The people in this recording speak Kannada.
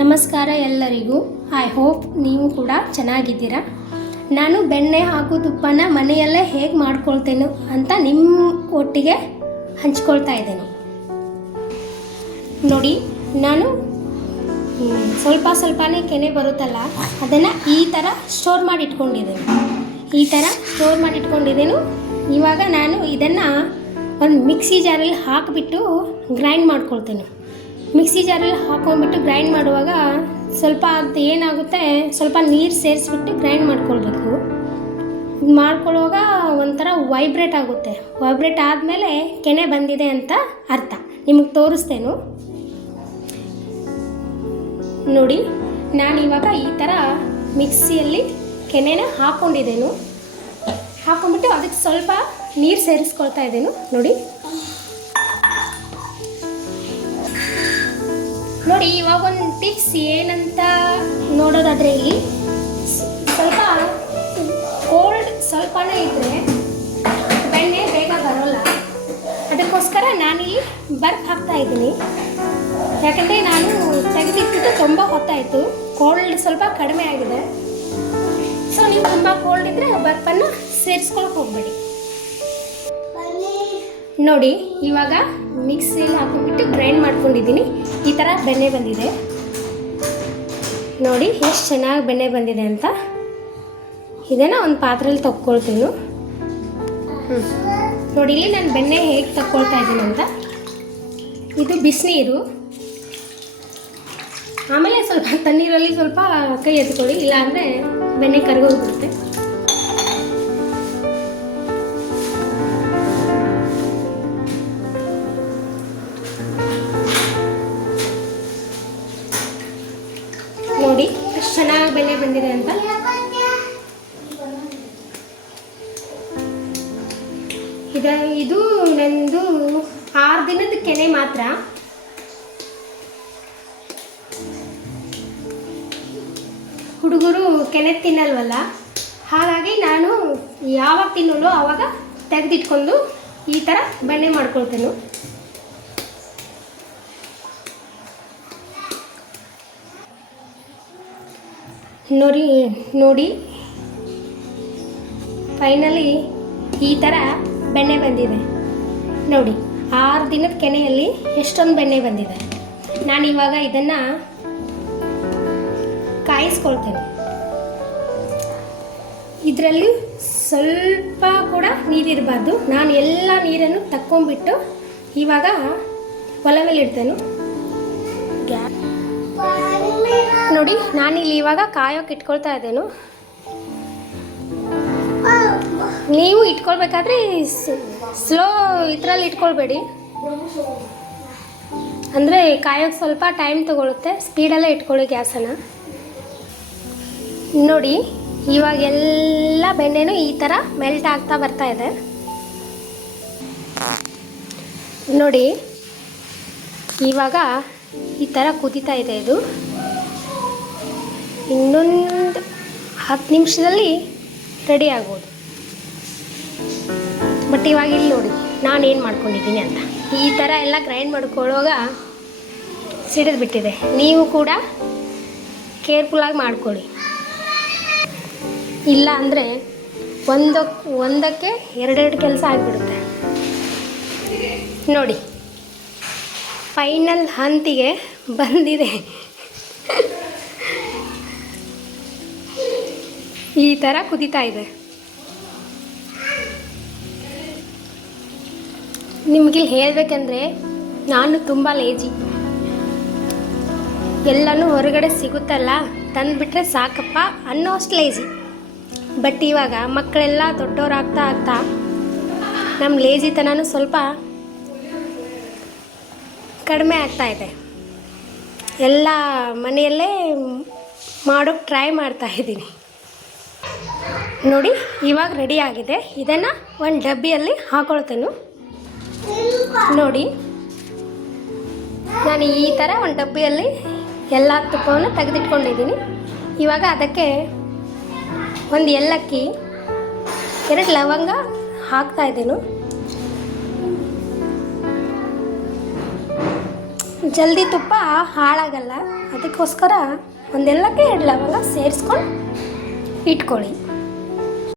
ನಮಸ್ಕಾರ ಎಲ್ಲರಿಗೂ. ಐ ಹೋಪ್ ನೀವು ಕೂಡ ಚೆನ್ನಾಗಿದ್ದೀರಾ. ನಾನು ಬೆಣ್ಣೆ ಹಾಗೂ ತುಪ್ಪನ ಮನೆಯಲ್ಲೇ ಹೇಗೆ ಮಾಡ್ಕೊಳ್ತೇನೆ ಅಂತ ನಿಮ್ಮ ಒಟ್ಟಿಗೆ ಹಂಚ್ಕೊಳ್ತಾ ಇದ್ದೇನೆ. ನೋಡಿ, ನಾನು ಸ್ವಲ್ಪನೇ ಕೆನೆ ಬರುತ್ತಲ್ಲ, ಅದನ್ನು ಈ ಥರ ಸ್ಟೋರ್ ಮಾಡಿ ಇಟ್ಕೊಂಡಿದ್ದೇನೆ. ಇವಾಗ ನಾನು ಇದನ್ನು ಒಂದು ಮಿಕ್ಸಿ ಜಾರಲ್ಲಿ ಹಾಕಿಬಿಟ್ಟು ಗ್ರೈಂಡ್ ಮಾಡ್ಕೊಳ್ತೇನೆ. ಮಿಕ್ಸಿ ಜಾರಲ್ಲಿ ಹಾಕೊಂಡ್ಬಿಟ್ಟು ಗ್ರೈಂಡ್ ಮಾಡುವಾಗ ಸ್ವಲ್ಪ ಅದು ಏನಾಗುತ್ತೆ, ಸ್ವಲ್ಪ ನೀರು ಸೇರಿಸ್ಬಿಟ್ಟು ಗ್ರೈಂಡ್ ಮಾಡ್ಕೊಳ್ಬೇಕು. ಮಾಡ್ಕೊಳ್ಳುವಾಗ ಒಂಥರ ವೈಬ್ರೇಟ್ ಆಗುತ್ತೆ. ವೈಬ್ರೇಟ್ ಆದಮೇಲೆ ಕೆನೆ ಬಂದಿದೆ ಅಂತ ಅರ್ಥ. ನಿಮಗೆ ತೋರಿಸ್ತೇನೆ ನೋಡಿ. ನಾನಿವಾಗ ಈ ಥರ ಮಿಕ್ಸಿಯಲ್ಲಿ ಕೆನೆನ ಹಾಕ್ಕೊಂಡಿದ್ದೇನೆ. ಹಾಕ್ಕೊಂಡ್ಬಿಟ್ಟು ಅದಕ್ಕೆ ಸ್ವಲ್ಪ ನೀರು ಸೇರಿಸ್ಕೊಳ್ತಾ ಇದ್ದೇನೆ ನೋಡಿ. ಇವಾಗ ಒಂದು ಟಿಪ್ಸ್ ಏನಂತ ನೋಡೋದಾದರೆ, ಇಲ್ಲಿ ಸ್ವಲ್ಪ ಕೋಲ್ಡ್ ಸ್ವಲ್ಪನೇ ಇದ್ದರೆ ಬೆಣ್ಣೆ ಬೇಗ ಬರೋಲ್ಲ. ಅದಕ್ಕೋಸ್ಕರ ನಾನಿಲ್ಲಿ ಬರ್ಫ್ ಹಾಕ್ತಾ ಇದ್ದೀನಿ. ಯಾಕಂದರೆ ನಾನು ತೆಗೆದಿಟ್ಟಿದ್ದು ತುಂಬ ಹೊತ್ತಾಯಿತು. ಕೋಲ್ಡ್ ಸ್ವಲ್ಪ ಕಡಿಮೆ ಆಗಿದೆ. ಸೊ ನೀವು ತುಂಬ ಕೋಲ್ಡ್ ಇದ್ದರೆ ಬರ್ಫನ್ನು ಸೇರಿಸ್ಕೊಳಕ್ಕೆ ಹೋಗಬೇಡಿ ನೋಡಿ. ಇವಾಗ ಮಿಕ್ಸಿಯಲ್ಲಿ ಹಾಕೊಂಡ್ಬಿಟ್ಟು ಗ್ರೈಂಡ್ ಮಾಡ್ಕೊಂಡಿದ್ದೀನಿ. ಈ ಥರ ಬೆಣ್ಣೆ ಬಂದಿದೆ ನೋಡಿ, ಎಷ್ಟು ಚೆನ್ನಾಗಿ ಬೆಣ್ಣೆ ಬಂದಿದೆ ಅಂತ. ಇದನ್ನು ಒಂದು ಪಾತ್ರೆಯಲ್ಲಿ ತಕ್ಕೊಳ್ತೀನಿ ನೋಡಿ. ಇಲ್ಲಿ ನಾನು ಬೆಣ್ಣೆ ಹೇಗೆ ತಕ್ಕೊಳ್ತಾ ಇದ್ದೀನಿ ಅಂತ. ಇದು ಬಿಸಿನೀರು, ಆಮೇಲೆ ಸ್ವಲ್ಪ ತಣ್ಣೀರಲ್ಲಿ ಸ್ವಲ್ಪ ಕೈ ಎತ್ಕೊಳ್ಳಿ, ಇಲ್ಲಾಂದರೆ ಬೆಣ್ಣೆ ಕರಗೋಗ್ಬಿಡುತ್ತೆ. ನೋಡಿ ಎಷ್ಟು ಚೆನ್ನಾಗಿ ಬೆಣ್ಣೆ ಬಂದಿದೆ ಅಂತ. ಇದು ನಂದು 6 ದಿನದ ಕೆನೆ ಮಾತ್ರ. ಹುಡುಗರು ಕೆನೆ ತಿನ್ನಲ್ವಲ್ಲ, ಹಾಗಾಗಿ ನಾನು ಯಾವಾಗ ತಿನ್ನೋಲ್ಲೋ ಆವಾಗ ತೆಗೆದಿಟ್ಕೊಂಡು ಈ ಥರ ಬೆಣ್ಣೆ ಮಾಡ್ಕೊಳ್ತೇನೆ. ನೋಡಿ ಫೈನಲಿ ಈ ಥರ ಬೆಣ್ಣೆ ಬಂದಿದೆ ನೋಡಿ. 6 ದಿನದ ಕೆನೆಯಲ್ಲಿ ಎಷ್ಟೊಂದು ಬೆಣ್ಣೆ ಬಂದಿದೆ. ನಾನಿವಾಗ ಇದನ್ನು ಕಾಯಿಸ್ಕೊಳ್ತೇನೆ. ಇದರಲ್ಲಿ ಸ್ವಲ್ಪ ಕೂಡ ನೀರಿರಬಾರ್ದು. ನಾನು ಎಲ್ಲ ನೀರನ್ನು ತಕ್ಕೊಂಬಿಟ್ಟು ಇವಾಗ ಒಲೆ ಮೇಲೆ ಇಡ್ತೇನೆ ನೋಡಿ. ನಾನಿಲ್ಲಿ ಇವಾಗ ಕಾಯೋಕೆ ಇಟ್ಕೊಳ್ತಾ ಇದ್ದೇನೆ. ನೀವು ಇಟ್ಕೊಳ್ಬೇಕಾದ್ರೆ ಸ್ಲೋ ಇದರಲ್ಲಿ ಇಟ್ಕೊಳ್ಬೇಡಿ, ಅಂದರೆ ಕಾಯೋಕೆ ಸ್ವಲ್ಪ ಟೈಮ್ ತಗೊಳುತ್ತೆ. ಸ್ಪೀಡಲ್ಲೇ ಇಟ್ಕೊಳ್ಳಿ ಗ್ಯಾಸನ್ನು ನೋಡಿ. ಇವಾಗ ಎಲ್ಲ ಬೆಣ್ಣೆನೂ ಈ ಥರ ಮೆಲ್ಟ್ ಆಗ್ತಾ ಬರ್ತಾ ಇದೆ ನೋಡಿ. ಇವಾಗ ಈ ಥರ ಕುದೀತಾ ಇದೆ. ಇದು ಇನ್ನೊಂದು 10 ನಿಮಿಷದಲ್ಲಿ ರೆಡಿ ಆಗ್ಬೋದು. ಬಟ್ ಇವಾಗ ಇಲ್ಲಿ ನೋಡಿ ನಾನೇನು ಮಾಡ್ಕೊಂಡಿದ್ದೀನಿ ಅಂತ. ಈ ಥರ ಎಲ್ಲ ಗ್ರೈಂಡ್ ಮಾಡ್ಕೊಳ್ಳುವಾಗ ಸಿಡಿದ್ಬಿಟ್ಟಿದೆ. ನೀವು ಕೂಡ ಕೇರ್ಫುಲ್ಲಾಗಿ ಮಾಡ್ಕೊಳ್ಳಿ, ಇಲ್ಲ ಅಂದರೆ ಒಂದಕ್ಕೆ ಎರಡೆರಡು ಕೆಲಸ ಆಗಿಬಿಡುತ್ತೆ ನೋಡಿ. ಫೈನಲ್ ಹಂತಿಗೆ ಬಂದಿದೆ. ಈ ಥರ ಕುದೀತಾ ಇದೆ. ನಿಮಗೆ ಹೇಳಬೇಕಂದ್ರೆ ನಾನು ತುಂಬ ಲೇಜಿ. ಎಲ್ಲನೂ ಹೊರಗಡೆ ಸಿಗುತ್ತಲ್ಲ, ತಂದುಬಿಟ್ರೆ ಸಾಕಪ್ಪ ಅನ್ನೋ ಅಷ್ಟು ಲೇಜಿ. ಬಟ್ ಇವಾಗ ಮಕ್ಕಳೆಲ್ಲ ದೊಡ್ಡವರಾಗ್ತಾ ನಮ್ಮ ಲೇಜಿತನೂ ಸ್ವಲ್ಪ ಕಡಿಮೆ ಆಗ್ತಾಯಿದೆ. ಎಲ್ಲ ಮನೆಯಲ್ಲೇ ಮಾಡೋಕ್ಕೆ ಟ್ರೈ ಮಾಡ್ತಾಯಿದ್ದೀನಿ ನೋಡಿ. ಇವಾಗ ರೆಡಿ ಆಗಿದೆ. ಇದನ್ನು ಒಂದು ಡಬ್ಬಿಯಲ್ಲಿ ಹಾಕೊಳ್ತೇನೆ ನೋಡಿ. ನಾನು ಈ ಥರ ಒಂದು ಡಬ್ಬಿಯಲ್ಲಿ ಎಲ್ಲ ತುಪ್ಪವನ್ನು ತೆಗೆದಿಟ್ಕೊಂಡಿದ್ದೀನಿ. ಇವಾಗ ಅದಕ್ಕೆ ಒಂದು ಏಲಕ್ಕಿ, 2 ಲವಂಗ ಹಾಕ್ತಾಯಿದ್ದೇನೆ. ಜಲ್ದಿ ತುಪ್ಪ ಹಾಳಾಗಲ್ಲ, ಅದಕ್ಕೋಸ್ಕರ ಒಂದೆಲ್ಲಕ್ಕೆ 2 ಲವಂಗ ಸೇರಿಸ್ಕೊಂಡು ಇಟ್ಕೊಳ್ಳಿ.